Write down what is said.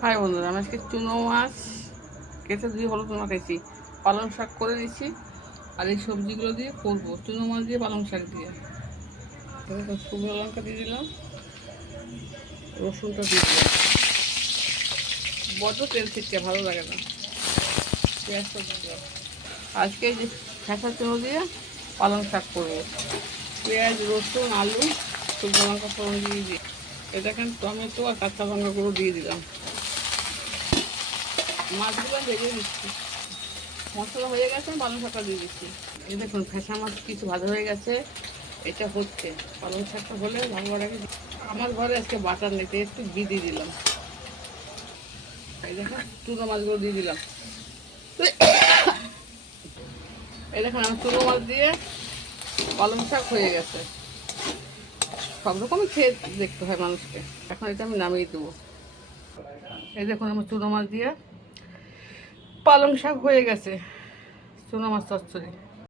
High বন্ধুরা, আমি আজকে চুনো মাছ কেটে দিয়ে হলুদ মাখাইছি, পালং শাক করে দিচ্ছি। আর এই সবজিগুলো দিয়ে করবো, চুনো মাছ দিয়ে পালং শাক দিয়ে। এরকম শুকনো লঙ্কা দিয়ে দিলাম, রসুনটা দিয়ে দিলাম। বড্ড তেল ছিটকে ভালো লাগে না। পেঁয়াজটা দিয়ে দিলাম। আজকে এই যে ফ্যাঁসা চুনো দিয়ে পালং শাক করবো। পেঁয়াজ, রসুন, আলু, শুকনো লঙ্কা ফোড়ন দিয়ে দিই। এটাকে টমেটো আর কাঁচা লঙ্কাগুলো দিয়ে দিলাম। মাছগুলো ভেজে দিচ্ছি। মশলা হয়ে গেছে, পালং শাকটা দিয়ে দিচ্ছি। এই দেখুন, ফ্যাঁসা মাছ কিছু ভাজা হয়ে গেছে। এটা হচ্ছে পালং শাকটা হলে ভালো লাগে। আমার ঘরে আজকে বাটার নেই, একটু ঘি দিয়ে দিলাম। এই দেখুন, চুনো মাছগুলো দিয়ে দিলাম। এই দেখুন, আমার চুনো মাছ দিয়ে পালং শাক হয়ে গেছে। সব রকমই খেয়ে দেখতে হয় মানুষকে। এখন এটা আমি নামিয়ে দেবো। এই দেখুন, আমার চুনো মাছ দিয়ে পালং শাক হয়ে গেছে। চুনো মাছ চচ্চড়ি।